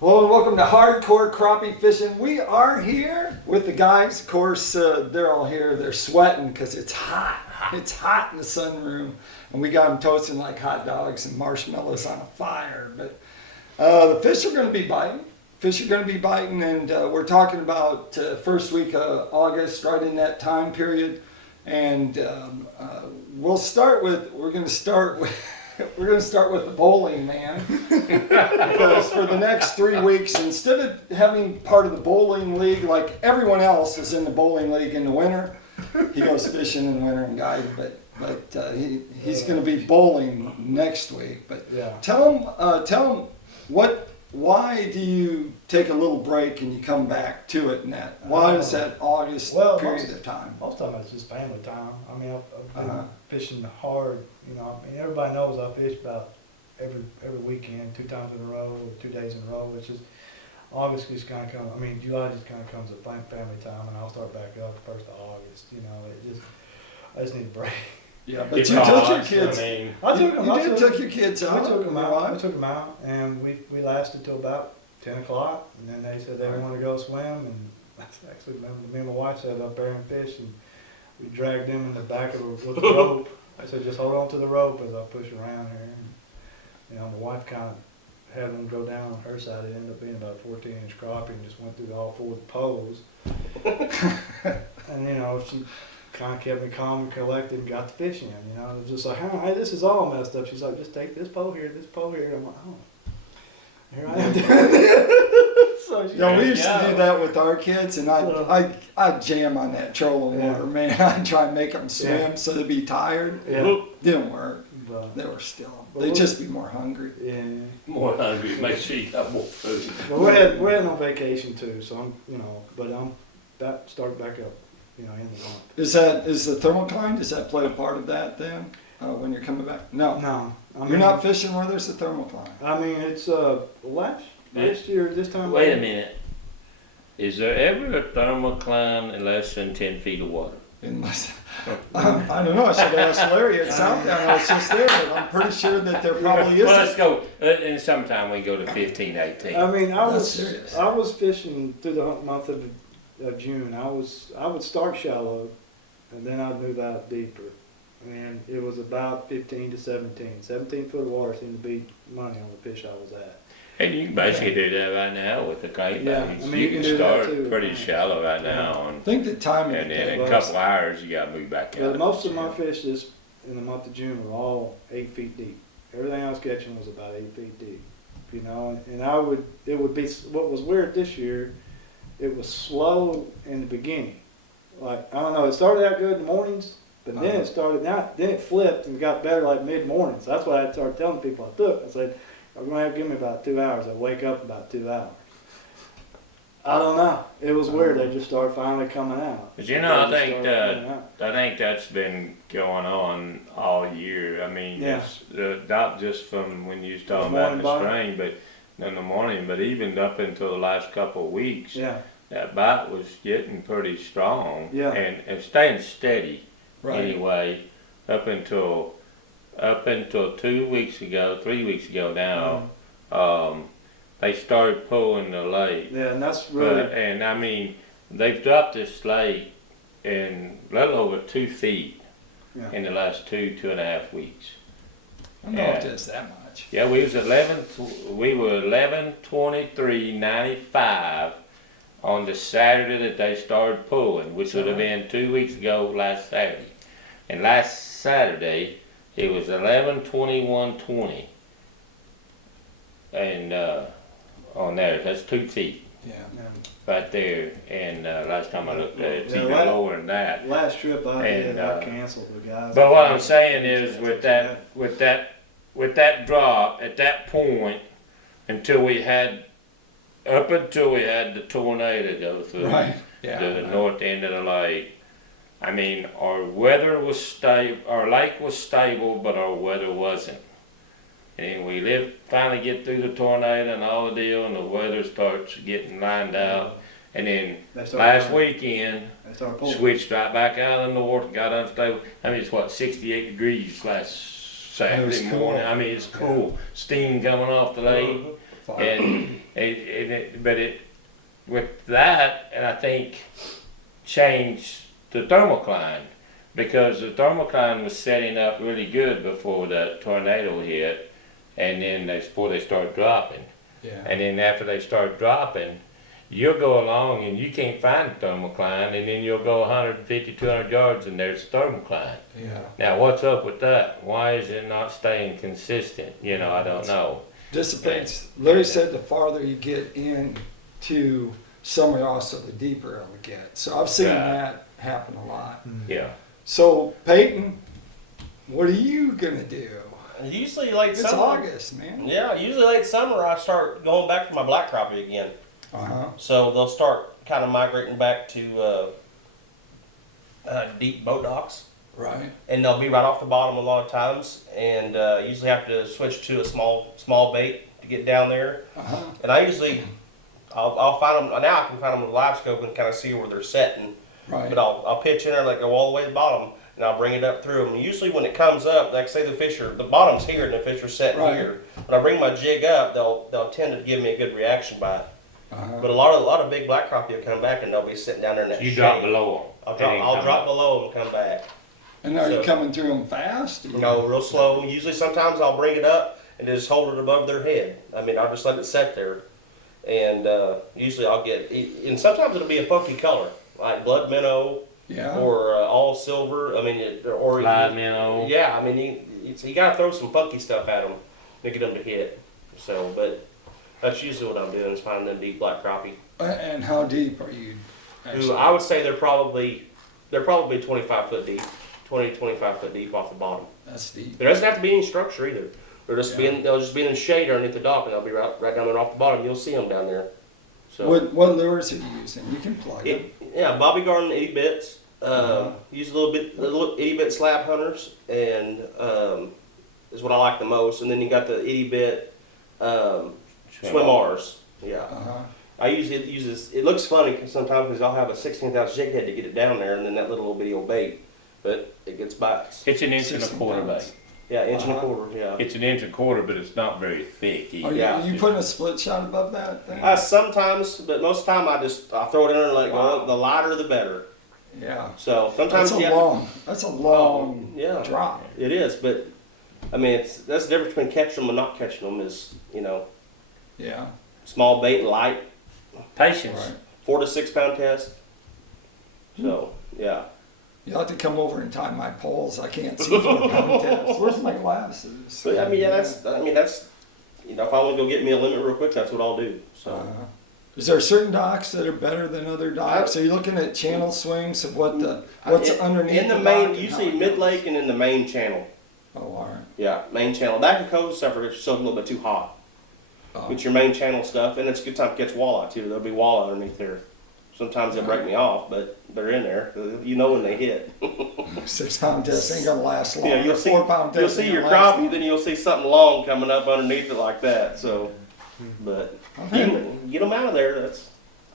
Hello and welcome to Hardcore Crappie Fishing. We are here with the guys. Of course, they're all here. They're sweating because it's hot. It's hot in the sunroom. And we got them toasting like hot dogs and marshmallows on a fire. But the fish are going to be biting. And we're talking about first week of August, right in that time period. And we're going to start with the bowling, man. Because for the next 3 weeks, instead of having part of the bowling league like everyone else is in the bowling league in the winter, he goes fishing in the winter and guiding, but he's going to be bowling next week. But yeah. Tell him why do you take a little break and you come back to it? And that why is that August period of time? Most of it's just family time. I mean, I've been fishing hard. You know, I mean, everybody knows I fish about every weekend, 2 times in a row, 2 days in a row. It's just August just kind of comes. I mean, July just kind of comes at family time, and I'll start back up the 1st of August. You know, I just need a break. Yeah, but you took your kids. I took them. You took your kids out. We took them out. And we lasted till about 10 o'clock, and then they said they wanted to go swim, and that's actually me and my wife sat up there and fished, and we dragged them in the back of with the rope. I said, just hold on to the rope as I push around here. And, you know, my wife kind of had them go down on her side. It ended up being about 14-inch crappie and just went through all 4 poles. And, you know, she kind of kept me calm and collected and got the fish in. You know, it was just like, hey, this is all messed up. She's like, just take this pole here, this pole here. And I'm like, oh, here I am doing it. So we used to do that with our kids, and I'd jam on that trolling water, man. I'd try and make them swim so they'd be tired. Yeah. Didn't work. They were they'd just be more hungry. Yeah. More hungry, make sure you got more food. Well, we're heading on vacation too, so I'm, you know, but that started back up, you know, in the month. Is the thermocline, does that play a part of that then, when you're coming back? No. You're not fishing where there's a thermocline. I mean, it's last year this time. Wait a minute. Is there ever a thermocline in less than 10 feet of water? Unless, I don't know, I should ask Larry at Southdown. I was just there, but I'm pretty sure that there probably isn't. Well, let's go. In sometime we go to 15, 18. I mean, I was serious. fishing through the month of June. I would start shallow, and then I'd move out deeper. And it was about 15 to 17. 17 foot of water seemed to be money on the fish I was at. And you can basically do that right now with the crankbaits. Yeah, I mean, you can start do that too. pretty shallow right now. I think the timing. And then in a couple hours, you got to move back out. Most of my fish in the month of June were all 8 feet deep. Everything I was catching was about 8 feet deep. You know, and it would be, what was weird this year, it was slow in the beginning. Like, I don't know, it started out good in the mornings, but then it flipped and got better like mid-morning. So that's why I started telling people I took. I said, I'm going to have to give me about 2 hours. I wake up about 2 hours. I don't know. It was weird. They just started finally coming out. But you know, I think that's been going on all year. I mean, it's not just from when you was talking about in the spring, but in the morning, but even up until the last couple of weeks, that bite was getting pretty strong and staying steady anyway up until 3 weeks ago now. They started pulling the lake. Yeah, and that's really. And I mean, they've dropped this lake in a little over 2 feet in the last 2.5 weeks. I don't know if it's that much. Yeah, we were 11/23/95 on the Saturday that they started pulling, which would have been 2 weeks ago last Saturday. And last Saturday it was 11/21/20, and on there, that's 2 feet. Yeah. Right there, and last time I looked at it, it's even lower than that. Last trip I did, I canceled the guys. But what I'm saying is, with that drop at that point, until we had the tornado go through the north end of the lake, I mean, our weather was stable, our lake was stable, but our weather wasn't. And we finally get through the tornado and all the deal, and the weather starts getting lined out. And then last weekend, switched right back out of the north, got unstable. I mean, it's 68 degrees last Saturday morning. I mean, it's cool. Steam coming off the lake. And With that, and I think changed the thermocline, because the thermocline was setting up really good before the tornado hit, and then before they started dropping. Yeah. And then after they start dropping, you'll go along and you can't find the thermocline, and then you'll go 150, 200 yards and there's the thermocline. Yeah. Now, what's up with that? Why is it not staying consistent? You know, I don't know. Dissipates. Larry said the farther you get into summer, also the deeper it will get. So I've seen that happen a lot. Yeah. So Payton, what are you gonna do? Usually late It's summer. August, man. Yeah, usually late summer I start going back to my black crappie again. So they'll start kind of migrating back to deep boat docks. Right. And they'll be right off the bottom a lot of times, and usually have to switch to a small bait to get down there. And I usually, I'll find them, now I can find them with a live scope and kind of see where they're setting. Right. But I'll pitch in there, like go all the way to the bottom, and I'll bring it up through them. And usually when it comes up, like say the bottom's here and the fish are setting Right. here. When I bring my jig up, they'll tend to give me a good reaction bite. But a lot of big black crappie will come back and they'll be sitting down there in that You shade. drop below them. I'll drop below them and come back. And are you So- coming through them fast? No, real slow. Usually sometimes I'll bring it up and just hold it above their head. I mean, I'll just let it sit there. And usually I'll get, and sometimes it'll be a funky color, like blood minnow Yeah. or all silver. I mean, or Live minnow. yeah, I mean, you gotta throw some funky stuff at them to get them to hit. So, but that's usually what I'm doing, is finding them deep black crappie. And how deep are you? Who I would say they're probably 25 foot deep, 25 foot deep off the bottom. That's deep. There doesn't have to be any structure either. They'll just Yeah. they'll just be in the shade underneath the dock, and they'll be right down there off the bottom. You'll see them down there. So What lures are you using? You can plug it. yeah, Bobby Garden 80 bits. Use a little 80 bit slab hunters, and is what I like the most. And then you got the 80 bit swim R's. Yeah. I usually use this. It looks funny sometimes because I'll have a 16-ounce jig head to get it down there, and then that little bitty old bait, but it gets bites. It's an inch and a 16 quarter pounds. bait. Yeah, inch and a quarter. Yeah. It's an inch and a quarter, but it's not very thick either. Are you putting a split shot above that thing? Sometimes, but most of the time I throw it in there and let it Wow. go. The lighter the better. Yeah. So sometimes That's a long yeah. drop. It is, but I mean that's the difference between catching them and not catching them is Yeah. small bait and light, Patience. Right. 4 to 6 pound test. So yeah. You'll have to come over and tie my poles. I can't see 4 pound test. Where's my glasses? But I mean that's if I want to go get me a limit real quick, that's what I'll do. So. Is there certain docks that are better than other docks? Are you looking at channel swings of what's underneath in the dock main, and usually how it mid goes? lake and in the main channel. Oh, all right. Yeah, main channel. Back of coast stuff it's still a little bit too hot. Oh. With your main channel stuff, and it's a good time to catch walleye too. There'll be walleye underneath there. Sometimes they'll break me off, but they're in there. You know when they hit. 6 pound test ain't gonna last long. Yeah, you'll see. 4 pound test. You'll see ain't your gonna last crappie, long. then you'll see something long coming up underneath it like that. So, but get them out of there. That's.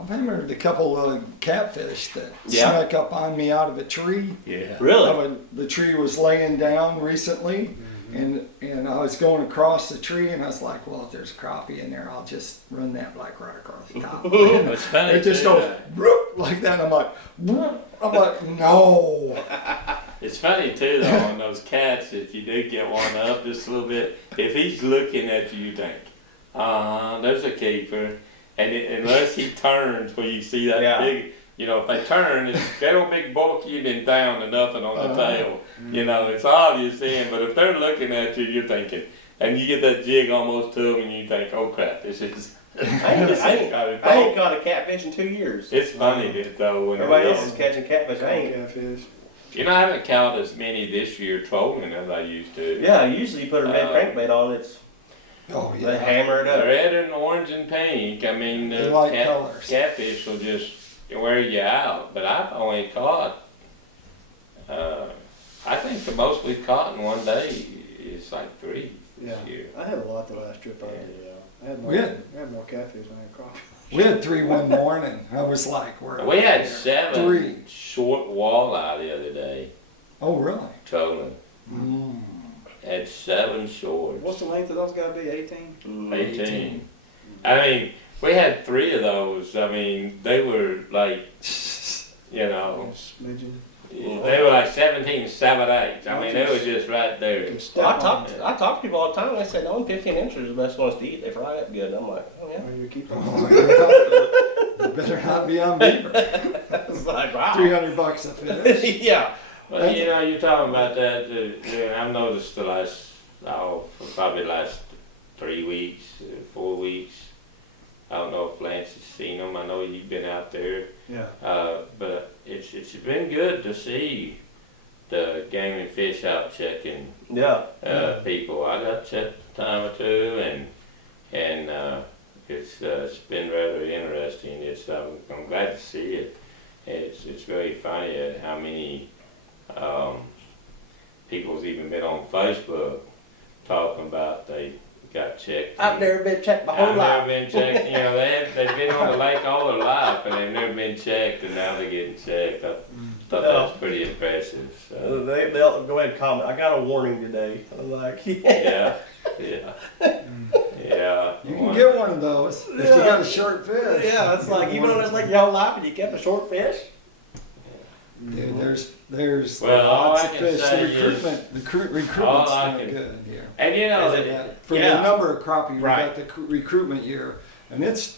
I've hammered a couple of catfish that Yeah. snuck up on me out of a tree. Yeah. Really? The tree was laying down recently, and I was going across the tree, and I was like, well, if there's crappie in there, I'll just run that black right across the top. It's funny. It just too. goes "Brook," like that. I'm like, no. It's funny too though on those cats, if you do get one up just a little bit, if he's looking at you, you think, there's a keeper. And unless he turns where you see that big, if they turn, it's that old big bulk you've been down to nothing on the tail. It's obvious then, but if they're looking at you, you're thinking, and you get that jig almost to them and you think, oh crap, this is, I ain't caught a catfish in 2 years. It's funny though. When Everybody else is catching catfish. I ain't. Catfish. I haven't caught as many this year trolling as I used to. Yeah, usually you put a red crankbait on it's. Oh They yeah. hammer it up. Red and orange and pink. I mean, They like colors. catfish will just wear you out. But I've only caught, I think the most we've caught in one day is like 3 this year. I had a lot the last trip I did. I had more. We had- I had more catfish than I had crappie. We had 3 one morning. I was like, we're We had there. 7 3. short walleye the other day Oh really? trolling. Mm. Had 7 shorts. What's the length of those got to be? 18. 18. I mean, we had 3 of those. I mean, they were like, you know, Smidgen. they were like 17, 7/8. I mean, they were just right there. Well, I talk to people all the time. They say the only 15 inches are the best ones to eat. They fry up good. I'm like, oh yeah. Or you keep them. You better not be on Beaver. It's like, wow. $300 a fish. Yeah. Well, you know, you're talking about that. I've noticed probably the last 3 weeks, 4 weeks. I don't know if Lance has seen them. I know you've been out there. Yeah. But it's been good to see the game and fish out checking Yeah. people. I got checked a time or two, and it's been rather interesting. I'm glad to see it. It's very funny how many people's even been on Facebook talking about they got checked. I've never been checked my whole I've life. never been checked. You know, they've been on the lake all their life and they've never been checked, and now they're getting checked. I thought that was pretty impressive. So. They'll go ahead and comment. I got a warning today. I'm like, Yeah. You can get one of those if you got a short fish. yeah, it's like you've been on this lake your whole life and you kept a short fish. Dude, there's Well, all lots I of can fish. say The recruitment's all I not can- good here. And you know, For Yeah. the number of crappie, we Right. got the recruitment year, and it's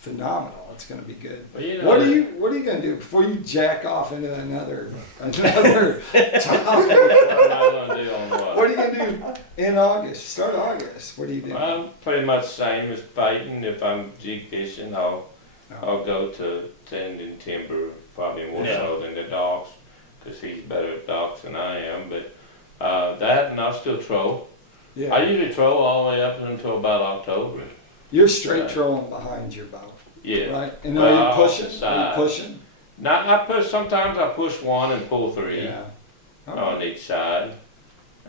phenomenal. It's going to be good. well, you know, What are you going to do before you jack off into another topic? What am I going to do on what? What are you going to do in August? Start August. What do you do? Well, pretty much the same as Payton. If I'm jig fishing, I'll go to tending timber, probably more so than the docks, because he's better at docks than I am. But that, and I'll still troll. Yeah. I usually troll all the way up until about October. You're straight trolling behind your boat, Yeah. right? And Well, are you off pushing? the Are side. you pushing? Sometimes I push 1 and pull 3 Yeah. on each side.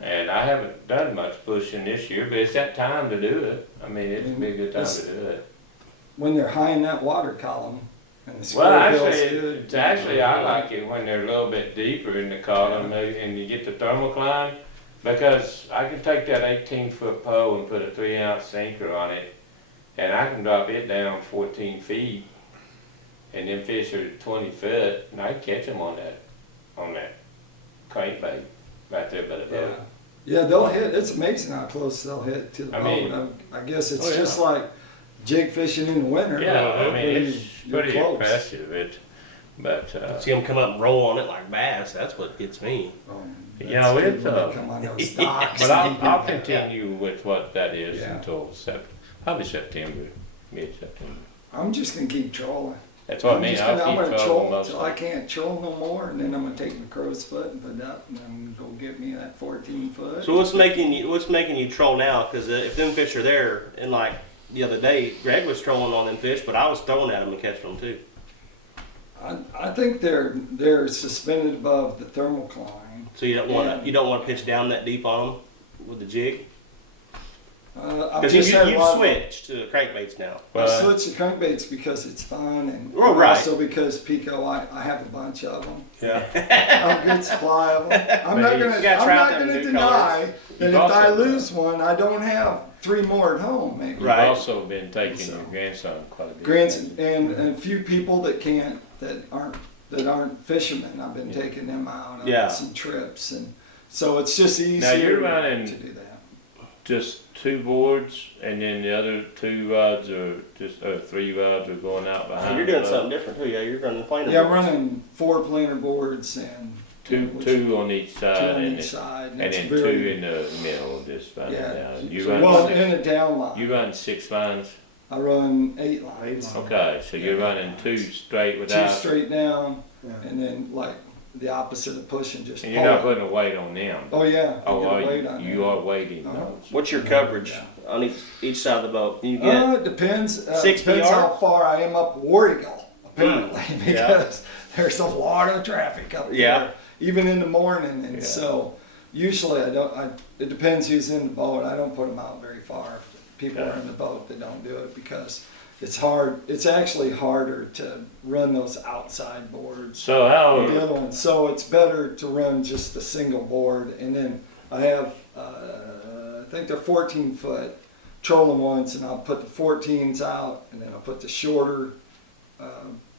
And I haven't done much pushing this year, but it's that time to do it. I mean, it's be a good time to do it. When they're high in that water column, and the Well, square bill's actually, good. I like it when they're a little bit deeper in the column and you get the thermocline, because I can take that 18-foot pole and put a 3-ounce sinker on it, and I can drop it down 14 feet, and then fish are 20 foot, and I can catch them on that crankbait right there by the boat. Yeah, they'll hit. It's amazing how close they'll hit to the I boat. mean- I guess it's just like jig fishing in the winter. Yeah, I mean, You're- it's you're pretty close. impressive. But See them come up and roll on it like bass. That's what gets me. That's You know, good it's, when they come on those docks. But I'll continue with what that is Yeah. until probably September, mid-September. I'm just gonna keep trolling. That's what I I'm mean. just I'll gonna, I'm keep gonna trolling troll most until I of it. can't troll no more, and then I'm gonna take my crow's foot and put it up, and then go get me that 14 foot. So what's making you troll now? Because if them fish are there, and like the other day, Greg was trolling on them fish, but I was throwing at them and catching them too. I think they're suspended above the thermocline. So you don't want to pitch down that deep on them with the jig. I've Because just had a you've lot of- switched to crankbaits now. I switched to crankbaits because it's fun, and Oh, right. also because Pico, I have a bunch of them. Yeah. A good supply of them. I'm But not you gonna gotta try out them deny new that You've if also I done- lose one, I don't have 3 more at home. Maybe. You've Right. also been taking So- your grandson quite a bit. Grants and a few people that aren't fishermen. I've been taking them out on Yeah. some trips, and so it's just easier Now you're running to do that. just 2 boards, and then the other 2 rods or 3 rods are going out So behind. you're doing the something different too. Yeah, you're running planer. Yeah, I'm boards. running 4 planer boards and Two on each 2 side, on and each side, and it's then very 2 in the middle. Just running Yeah. down. You So run well 6, in a down line. you run 6 lines. I run 8 lines. Okay, so you're running 2 straight 2 without, straight down, Yeah. and then like the opposite of pushing, just and pull. you're not putting a weight on them. Oh yeah. Oh, I are get a weight you? on You them. are weighting Uh-huh. those. What's your coverage on each side of the boat? You get It depends. 60 Depends how yards? far I am up War Eagle, apparently, Yeah. because there's a lot of traffic up there, Yeah. even in the morning, and Yeah. so usually I don't. It depends who's in the boat. I don't put them out very far. If people are in the boat, they don't do it because it's hard. It's actually harder to run those outside boards. So how? The other one. So it's better to run just a single board, and then I have, I think they're 14 foot trolling ones, and I'll put the 14s out, and then I'll put the shorter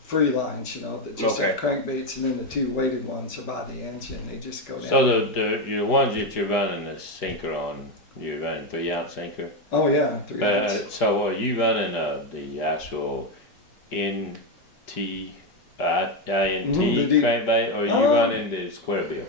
free lines, you know, that just have crankbaits, and then the 2 weighted ones are by the engine. They just go down. So the ones that you're running the sinker on, you're running 3-ounce sinker. Oh yeah, 3 ounce. So are you running the actual INT crankbait, or are you running the square bill?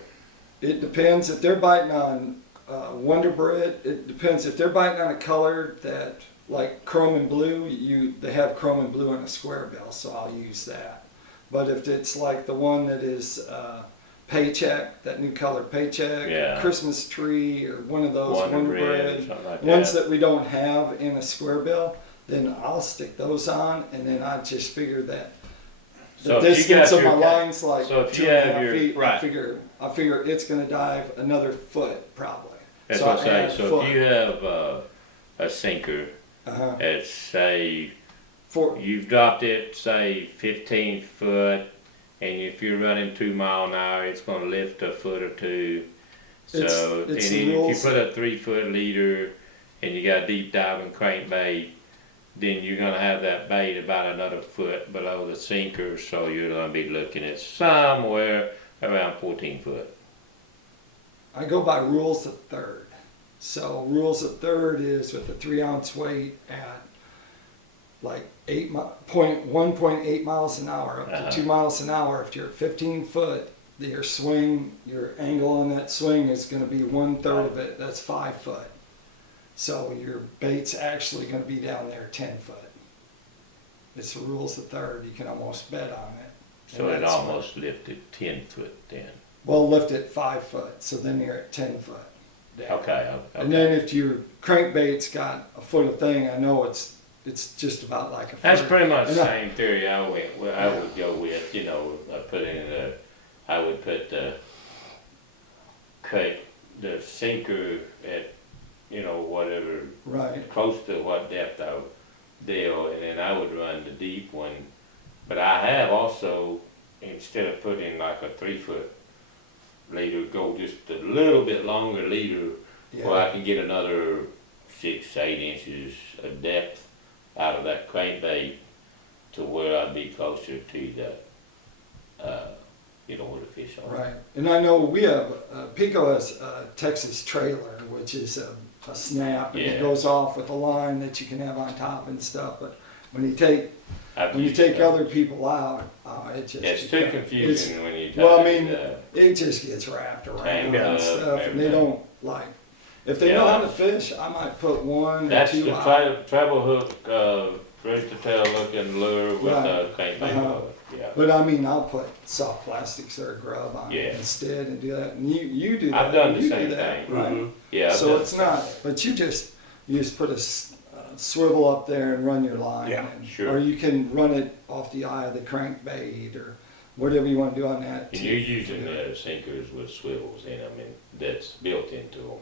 It depends if they're biting on Wonder Bread. It depends if they're biting on a color that, like chrome and blue. They have chrome and blue on a square bill, so I'll use that. But if it's like the one that is Paycheck, that new color Paycheck, or Christmas Tree, or one of those Wonder Bread like ones that we don't have in a square bill, then I'll stick those on, and then I just figure that the distance of my line's like 2.5 feet. Right. I figure it's going to dive another foot probably. That's what I'm saying. So if you have a sinker, at say you've dropped it say 15 foot, and if you're running 2 miles an hour, it's going to lift a foot or 2. So if you put a 3 foot leader and you got a deep diving crankbait, then you're going to have that bait about another foot below the sinker, so you're going to be looking at somewhere around 14 foot. I go by rules of third. So rules of third is with a 3-ounce weight at like 1.8 miles an hour up to 2 miles an hour. If you're at 15 foot, your swing, your angle on that swing is going to be 1/3 of it. That's 5 foot. So your bait's actually going to be down there 10 foot. It's the rules of third. You can almost bet on it. So it almost lifted 10 foot then. Well, lift it 5 foot, so then you're at 10 foot down. Okay. And then if your crankbait's got a foot of thing, I know it's just about like a foot. That's pretty much the same theory I would go with. You know, I would put the sinker at, you know, whatever, close to what depth I deal, and then I would run the deep one. But I have also, instead of putting like a 3 foot leader, go just a little bit longer leader, where I can get another 6 to 8 inches of depth out of that crankbait to where I'd be closer to the, you know, where the fish are. Right. And I know we have, Pico has a Texas trailer, which is a snap, and it goes off with a line that you can have on top and stuff. But when you take other people out, it's too confusing when you. It just gets wrapped around and stuff, and they don't like. If they know how to fish, I might put 1 or 2 out. That's the treble hook, rooster tail looking lure with a crankbait. But I'll put soft plastics or a grub on it instead and do that. And you do that. I've done the same thing. Right? Mm-hmm. Yeah. So it's not, but you just put a swivel up there and run your line. Yeah, sure. Or you can run it off the eye of the crankbait or whatever you want to do on that. And you're using the sinkers with swivels in them, and that's built into them.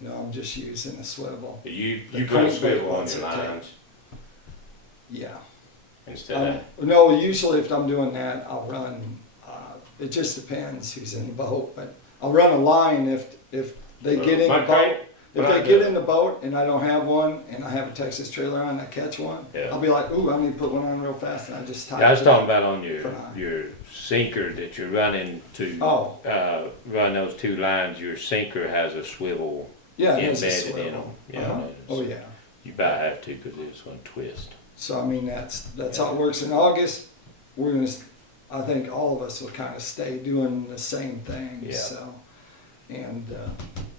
No, I'm just using a swivel. You put a swivel on your lines? Yeah. Instead of? No, usually if I'm doing that, I'll run, it just depends who's in the boat, but I'll run a line if they get in the boat. If they get in the boat and I don't have one, and I have a Texas trailer on, and I catch one, I'll be like, ooh, I need to put one on real fast, and I just tie it. I was talking about on your sinker that you're running to run those 2 lines. Your sinker has a swivel embedded in them. Oh yeah. You about have to, because it's going to twist. So that's how it works. In August, I think all of us will kind of stay doing the same thing. Yeah. So, and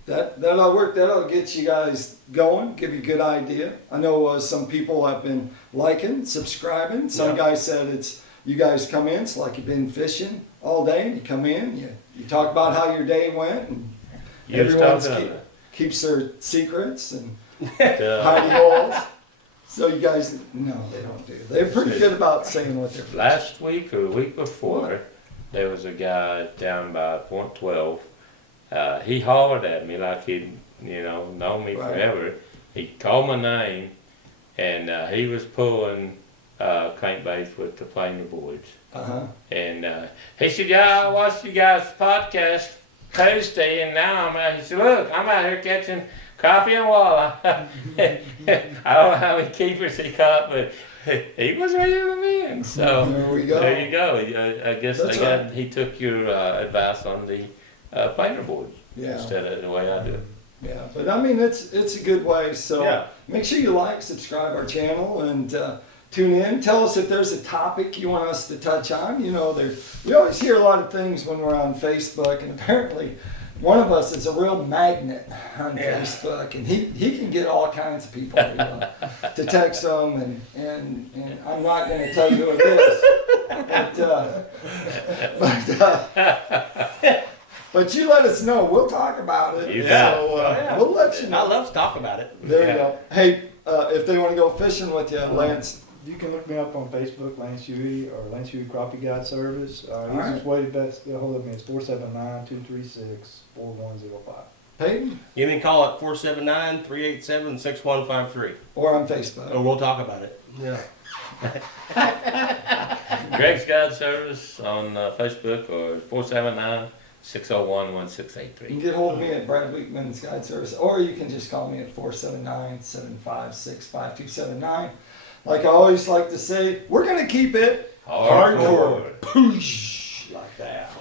that'll work. That'll get you guys going. Give you a good idea. I know some people have been liking, subscribing. Some guys said you guys come in. It's like you've been fishing all day, and you come in. You talk about how your day went, and everyone keeps their secrets and hidey holes. So you guys, no, they don't do. They're pretty good about saying what they're fishing. Last week or the week before, there was a guy down by Point 12. He hollered at me like he'd, known me forever. He called my name, and he was pulling crankbaits with the Plainer boys. And he said, I watched you guys' podcast Tuesday, and now he said, look, I'm out here catching crappie and walleye. I don't know how many keepers he caught, but he was reeling them in. So There we go. there you go. I guess That's right. he took your advice on the planer boards Yeah. instead of the way I do it. Yeah, but I mean, it's a good way. So Yeah. make sure you like, subscribe our channel, and tune in. Tell us if there's a topic you want us to touch on. You know, we always hear a lot of things when we're on Facebook, and apparently one of us is a real magnet on Facebook, and he can get all kinds of people to text them, and I'm not going to tell you who it is, but you let us know. We'll talk about it. You So bet. we'll let you I know. love to talk about it. There Yeah. you go. Hey, if they want to go fishing with you, Lance. You can look me up on Facebook, Lance Hughey, or Lance Hughey Crappie Guide Service. right. Easiest way to best get a hold of me is 479-236-4105. Payton, You can call it 479-387-6153. or on Facebook. And we'll talk about it. Yeah. Greg's Guide Service on Facebook or 479-601-1683. You can get hold of me at Brad Wiegmann's Guide Service, or you can just call me at 479-756-5279. Like I always like to say, we're going to keep it Hardcore. Poosh, like that.